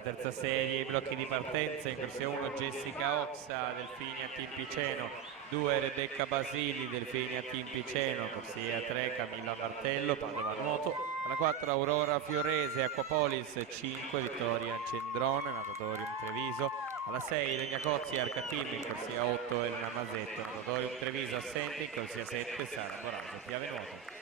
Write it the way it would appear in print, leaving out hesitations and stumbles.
la terza serie, i blocchi di partenza. In corsia 1 Jessica Oxa, Delfinia Team Piceno, 2 Rebecca Basili, Delfinia Team Piceno, corsia 3 Camilla Martello, Padova Nuoto, alla 4 Aurora Fiorese, Aquapolis, 5 Vittoria Cendrone, Natatorium Treviso, alla 6 Legna Cozzi, Arca Team, in corsia 8 Elena Masetto, Natatorium Treviso assente, in corsia 7 Sara Boraso, Piave Nuoto.